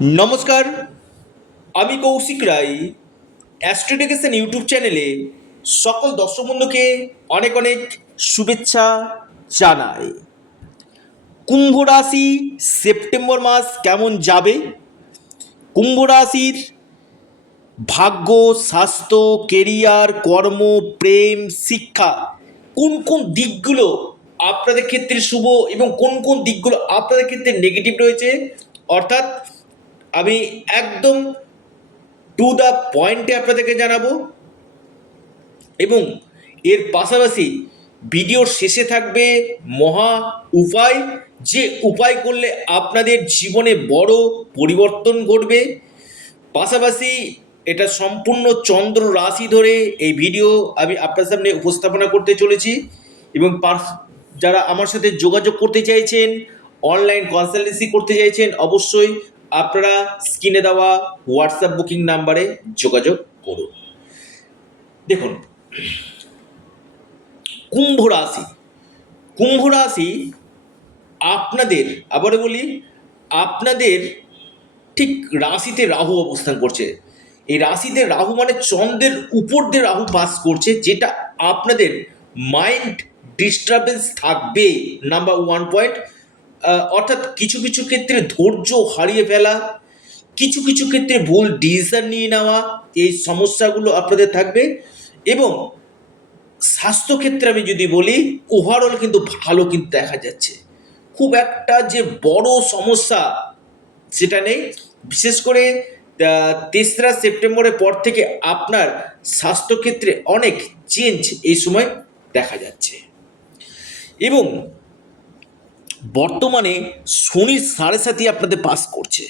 নমস্কার, আমি কৌশিক রায়। অ্যাস্ট্রোডিকেশন ইউটিউব চ্যানেলে সকল দর্শক বন্ধুকে অনেক অনেক শুভেচ্ছা জানাই। কুম্ভ রাশি সেপ্টেম্বর মাস কেমন যাবে? কুম্ভ রাশির ভাগ্য, স্বাস্থ্য, কেরিয়ার, কর্ম, প্রেম, শিক্ষা কোন কোন দিকগুলো আপনাদের ক্ষেত্রে শুভ এবং কোন কোন দিকগুলো আপনাদের ক্ষেত্রে নেগেটিভ রয়েছে, অর্থাৎ আমি একদম টু দ্য পয়েন্টে আপনাদেরকে জানাবো। এবং এর পাশাপাশি ভিডিওর শেষে থাকবে মহা উপায়, যে উপায় করলে আপনাদের জীবনে বড় পরিবর্তন ঘটবে। পাশাপাশি এটা সম্পূর্ণ চন্দ্র রাশি ধরে এই ভিডিও আমি আপনার সামনে উপস্থাপনা করতে চলেছি। এবং যারা আমার সাথে যোগাযোগ করতে চাইছেন, অনলাইন কনসালটেন্সি করতে চাইছেন, অবশ্যই আপনারা স্ক্রিনে দেওয়া হোয়াটসঅ্যাপ বুকিং নাম্বারে যোগাযোগ করুন। দেখুন, কুম্ভ রাশি, কুম্ভ রাশি আপনাদের, আবারও বলি, আপনাদের ঠিক রাশিতে রাহু অবস্থান করছে। এই রাশিতে রাহু মানে চন্দ্রের উপর দিয়ে রাহু পাস করছে, যেটা আপনাদের মাইন্ড ডিস্টারবেন্স থাকবে, নাম্বার ওয়ান পয়েন্ট। অর্থাৎ কিছু কিছু ক্ষেত্রে ধৈর্য হারিয়ে ফেলা, কিছু কিছু ক্ষেত্রে ভুল ডিসিশন নিয়ে নেওয়া, এই সমস্যাগুলো আপনাদের থাকবে। এবং স্বাস্থ্যক্ষেত্রে আমি যদি বলি, ওভারঅল কিন্তু ভালো কিন্তু দেখা যাচ্ছে, খুব একটা যে বড় সমস্যা সেটা নেই। বিশেষ করে 3রা সেপ্টেম্বরের পর থেকে আপনার স্বাস্থ্যক্ষেত্রে অনেক চেঞ্জ এই সময় দেখা যাচ্ছে। এবং বর্তমানে শনি 7.5 আপনাদের পাস করছে,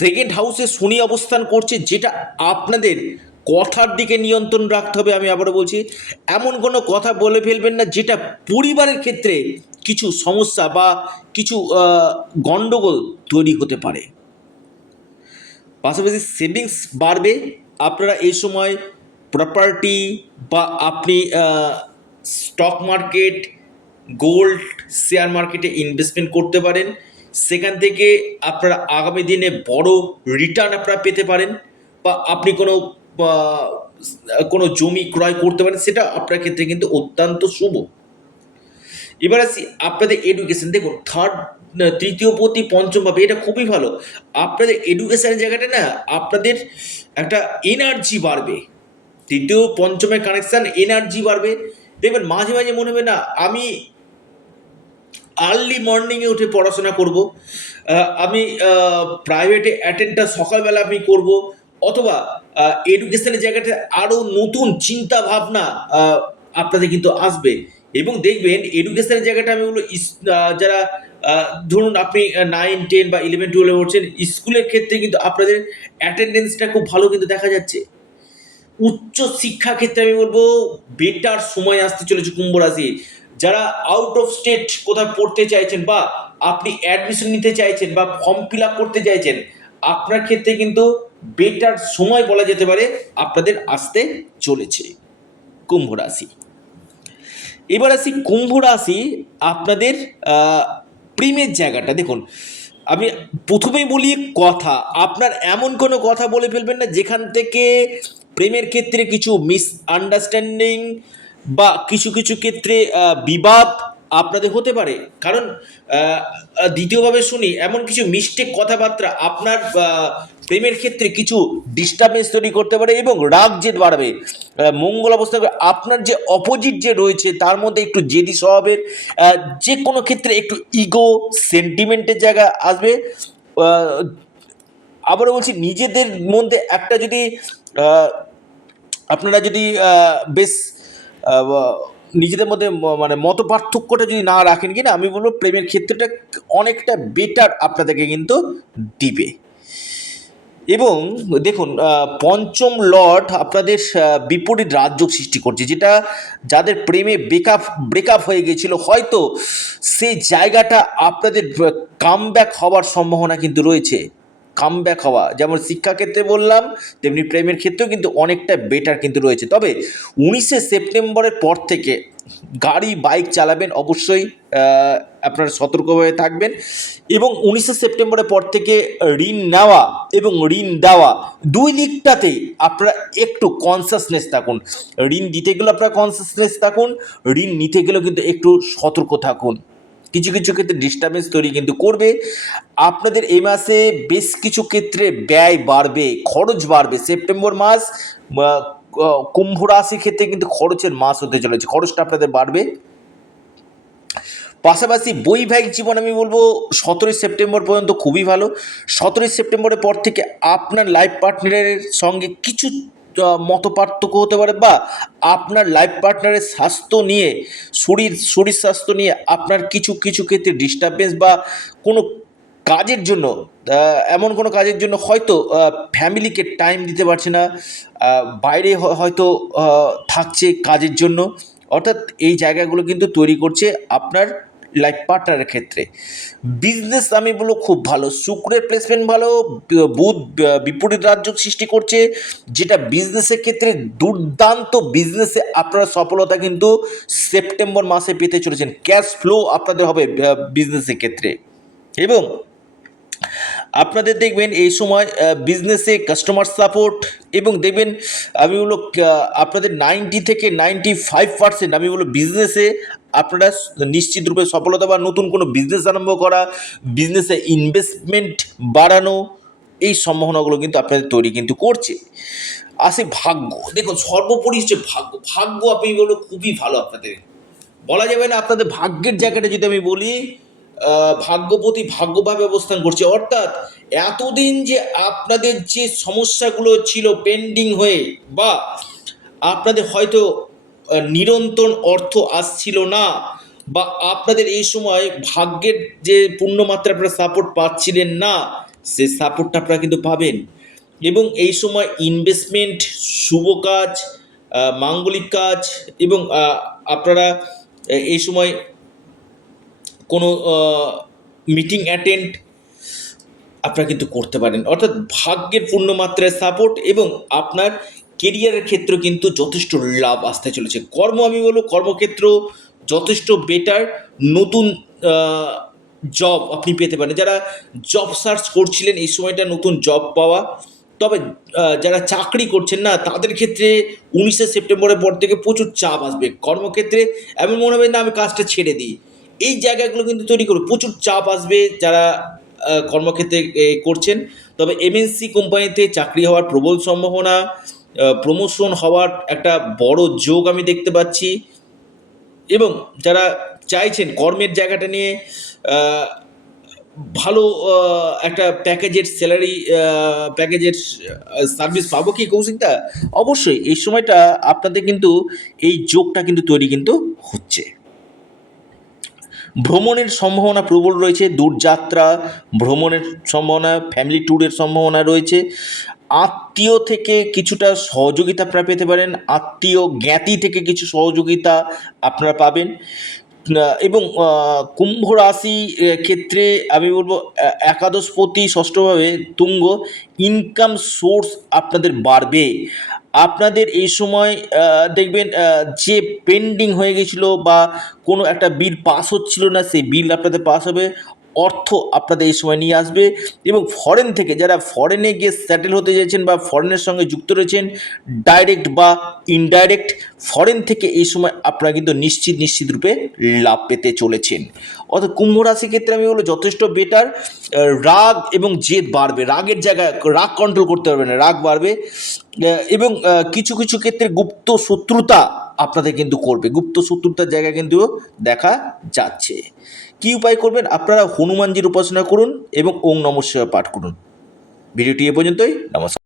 সেকেন্ড হাউসে শনি অবস্থান করছে, যেটা আপনাদের কথার দিকে নিয়ন্ত্রণ রাখতে হবে। আমি আবারও বলছি, এমন কোনো কথা বলে ফেলবেন না যেটা পরিবারের ক্ষেত্রে কিছু সমস্যা বা কিছু গণ্ডগোল তৈরি হতে পারে। পাশাপাশি সেভিংস বাড়বে। আপনারা এই সময় প্রপার্টি বা আপনি স্টক মার্কেট, গোল্ড, শেয়ার মার্কেটে ইনভেস্টমেন্ট করতে পারেন। সেখান থেকে আপনারা আগামী দিনে বড় রিটার্ন আপনারা পেতে পারেন, বা আপনি কোনো জমি ক্রয় করতে পারেন, সেটা আপনার ক্ষেত্রে কিন্তু অত্যন্ত শুভ। এবার আসি আপনাদের এডুকেশন। দেখুন, তৃতীয় পতি পঞ্চম ভাবে, এটা খুবই ভালো। আপনাদের এডুকেশনের জায়গাটা না, আপনাদের একটা এনার্জি বাড়বে। তৃতীয় পঞ্চমের কানেকশান, এনার্জি বাড়বে। দেখবেন মাঝে মাঝে মনে হবে না আমি আর্লি মর্নিংয়ে উঠে পড়াশোনা করব, আমি প্রাইভেটে অ্যাটেন্ডটা সকালবেলা আমি করব, অথবা এডুকেশনের জায়গাটা আরও নতুন চিন্তা ভাবনা আপনাদের কিন্তু আসবে। এবং দেখবেন এডুকেশনের জায়গাটা আমি বলবো, যারা ধরুন আপনি 9, 10 বা 11, 12 পড়ছেন, স্কুলের ক্ষেত্রে কিন্তু আপনাদের অ্যাটেন্ডেন্সটা খুব ভালো কিন্তু দেখা যাচ্ছে। উচ্চ শিক্ষা ক্ষেত্রে আমি বলবো বেটার সময় আসতে চলেছে কুম্ভ রাশি। যারা আউট অফ স্টেট কোথাও পড়তে চাইছেন, বা আপনি অ্যাডমিশন নিতে চাইছেন, বা ফর্ম ফিল আপ করতে চাইছেন, আপনার ক্ষেত্রে কিন্তু বেটার সময় বলা যেতে পারে আপনাদের আসতে চলেছে কুম্ভ রাশি। এবার আসি কুম্ভ রাশি আপনাদের প্রেমের জায়গাটা। দেখুন, আমি প্রথমেই বলি, কথা, আপনার এমন কোনো কথা বলে ফেলবেন না যেখান থেকে প্রেমের ক্ষেত্রে কিছু মিসআন্ডারস্ট্যান্ডিং বা কিছু কিছু ক্ষেত্রে বিবাদ আপনাদের হতে পারে। কারণ দ্বিতীয়ভাবে শুনি, এমন কিছু মিস্টেক কথাবার্তা আপনার প্রেমের ক্ষেত্রে কিছু ডিস্টারবেন্স তৈরি করতে পারে এবং রাগ জেদ বাড়বে। মঙ্গল অবস্থা, আপনার যে অপোজিট যে রয়েছে তার মধ্যে একটু জেদি স্বভাবের, যে কোনো ক্ষেত্রে একটু ইগো সেন্টিমেন্টের জায়গা আসবে। আবারও বলছি, নিজেদের মধ্যে একটা যদি আপনারা যদি বেশ নিজেদের মধ্যে মানে মত পার্থক্যটা যদি না রাখেন কিনা, আমি বলবো প্রেমের ক্ষেত্রটা অনেকটা বেটার আপনাদেরকে কিন্তু দিবে। এবং দেখুন, পঞ্চম লর্ড আপনাদের বিপরীত রাজযোগ সৃষ্টি করছে, যেটা যাদের প্রেমে ব্রেকআপ হয়ে গেছিল, হয়তো সেই জায়গাটা আপনাদের কামব্যাক হওয়ার সম্ভাবনা কিন্তু রয়েছে। কামব্যাক হওয়া, যেমন শিক্ষাক্ষেত্রে বললাম তেমনি প্রেমের ক্ষেত্রেও কিন্তু অনেকটা বেটার কিন্তু রয়েছে। তবে 19শে সেপ্টেম্বরের পর থেকে গাড়ি বাইক চালাবেন অবশ্যই আপনারা সতর্কভাবে থাকবেন, এবং 19শে সেপ্টেম্বরের পর থেকে ঋণ নেওয়া এবং ঋণ দেওয়া দুই দিকটাতেই আপনারা একটু কনসাসনেস থাকুন। ঋণ দিতে গেলেও আপনারা কনসাসনেস থাকুন, ঋণ নিতে গেলেও কিন্তু একটু সতর্ক থাকুন। কিছু কিছু ক্ষেত্রে ডিস্টারবেন্স তৈরি কিন্তু করবে। আপনাদের এই মাসে বেশ কিছু ক্ষেত্রে ব্যয় বাড়বে, খরচ বাড়বে। সেপ্টেম্বর মাস কুম্ভ রাশির ক্ষেত্রে কিন্তু খরচের মাস হতে চলেছে, খরচটা আপনাদের বাড়বে। পাশাপাশি বৈবাহিক জীবন আমি বলবো 17ই সেপ্টেম্বর পর্যন্ত খুবই ভালো। 17ই সেপ্টেম্বরের পর থেকে আপনার লাইফ পার্টনারের সঙ্গে কিছু মতপার্থক্য হতে পারে, বা আপনার লাইফ পার্টনারের স্বাস্থ্য নিয়ে, শরীর স্বাস্থ্য নিয়ে আপনার কিছু কিছু ক্ষেত্রে ডিস্টারবেন্স, বা কোনো কাজের জন্য এমন কোনো কাজের জন্য হয়তো ফ্যামিলিকে টাইম দিতে পারছে না, বাইরে হয়তো থাকছে কাজের জন্য, অর্থাৎ এই জায়গাগুলো কিন্তু তৈরি করছে আপনার লাইফ পার্টনারের ক্ষেত্রে। বিজনেস আমি বলবো খুব ভালো, শুক্রের প্লেসমেন্ট ভালো, বুধ বিপরীত রাজযোগ সৃষ্টি করছে, যেটা বিজনেসের ক্ষেত্রে দুর্দান্ত। বিজনেসে আপনারা সফলতা কিন্তু সেপ্টেম্বর মাসে পেতে চলেছেন, ক্যাশ ফ্লো আপনাদের হবে বিজনেসের ক্ষেত্রে। এবং আপনাদের দেখবেন এই সময় বিজনেসে কাস্টমার সাপোর্ট, এবং দেখবেন আমি বলবো আপনাদের 90 থেকে 95% আমি বলবো বিজনেসে আপনারা নিশ্চিত রূপে সফলতা, বা নতুন কোনো বিজনেস আরম্ভ করা, বিজনেসে ইনভেস্টমেন্ট বাড়ানো, এই সম্ভাবনাগুলো কিন্তু আপনাদের তৈরি কিন্তু করছে। আসে ভাগ্য, দেখুন সর্বোপরি হচ্ছে ভাগ্য আপনি বলবো খুবই ভালো আপনাদের, বলা যাবে না আপনাদের ভাগ্যের জায়গাটা যদি আমি বলি, ভাগ্যপতি ভাগ্যভাবে অবস্থান করছে। অর্থাৎ এতদিন যে আপনাদের যে সমস্যাগুলো ছিল পেন্ডিং হয়ে, বা আপনাদের হয়তো নিরন্তর অর্থ আসছিল না, বা আপনাদের এই সময় ভাগ্যের যে পূর্ণমাত্রা আপনারা সাপোর্ট পাচ্ছিলেন না, সে সাপোর্টটা আপনারা কিন্তু পাবেন। এবং এই সময় ইনভেস্টমেন্ট, শুভ কাজ, মাঙ্গলিক কাজ, এবং আপনারা এই সময় কোনো মিটিং অ্যাটেন্ড আপনারা কিন্তু করতে পারেন। অর্থাৎ ভাগ্যের পূর্ণমাত্রায় সাপোর্ট, এবং আপনার কেরিয়ারের ক্ষেত্রে কিন্তু যথেষ্ট লাভ আসতে চলেছে। কর্ম আমি বলবো কর্মক্ষেত্র যথেষ্ট বেটার, নতুন জব আপনি পেতে পারেন। যারা জব সার্চ করছিলেন এই সময়টা নতুন জব পাওয়া। তবে যারা চাকরি করছেন না তাদের ক্ষেত্রে 19শে সেপ্টেম্বরের পর থেকে প্রচুর চাপ আসবে কর্মক্ষেত্রে। এমন মনে হবে না আমি কাজটা ছেড়ে দিই, এই জায়গাগুলো কিন্তু তৈরি করবে, প্রচুর চাপ আসবে যারা কর্মক্ষেত্রে করছেন। তবে এমএনসি কোম্পানিতে চাকরি হওয়ার প্রবল সম্ভাবনা, প্রমোশন হওয়ার একটা বড় যোগ আমি দেখতে পাচ্ছি। এবং যারা চাইছেন কর্মের জায়গাটা নিয়ে ভালো একটা প্যাকেজের স্যালারি, প্যাকেজের সার্ভিস পাবো কি কৌশিকদা, অবশ্যই এই সময়টা আপনাদের কিন্তু এই যোগটা কিন্তু তৈরি কিন্তু হচ্ছে। ভ্রমণের সম্ভাবনা প্রবল রয়েছে, দূরযাত্রা ভ্রমণের সম্ভাবনা, ফ্যামিলি ট্যুরের সম্ভাবনা রয়েছে। আত্মীয় থেকে কিছুটা সহযোগিতা আপনারা পেতে পারেন, আত্মীয় জ্ঞাতি থেকে কিছু সহযোগিতা আপনারা পাবেন। এবং কুম্ভ রাশি ক্ষেত্রে আমি বলবো একাদশপতি ষষ্ঠভাবে তুঙ্গ, ইনকাম সোর্স আপনাদের বাড়বে। আপনাদের এই সময় দেখবেন যে পেন্ডিং হয়ে গেছিলো, বা কোনো একটা বিল পাস হচ্ছিল না, সেই বিল আপনাদের পাস হবে, অর্থ আপনাদের এই সময় নিয়ে আসবে। এবং ফরেন থেকে যারা ফরেনে গিয়ে সেটেল হতে চাইছেন, বা ফরেনের সঙ্গে যুক্ত রয়েছেন ডাইরেক্ট বা ইনডাইরেক্ট, ফরেন থেকে এই সময় আপনারা কিন্তু নিশ্চিত রূপে লাভ পেতে চলেছেন। অর্থাৎ কুম্ভ রাশির ক্ষেত্রে আমি বলবো যথেষ্ট বেটার। রাগ এবং জেদ বাড়বে, রাগের জায়গায় রাগ কন্ট্রোল করতে পারবে না, রাগ বাড়বে। এবং কিছু কিছু ক্ষেত্রে গুপ্ত শত্রুতা আপনাদের কিন্তু করবে, গুপ্ত শত্রুতার জায়গা কিন্তু দেখা যাচ্ছে। কী উপায় করবেন, আপনারা হনুমানজির উপাসনা করুন এবং ওং নমঃ শিবায় পাঠ করুন। ভিডিওটি এ পর্যন্তই, নমস্কার।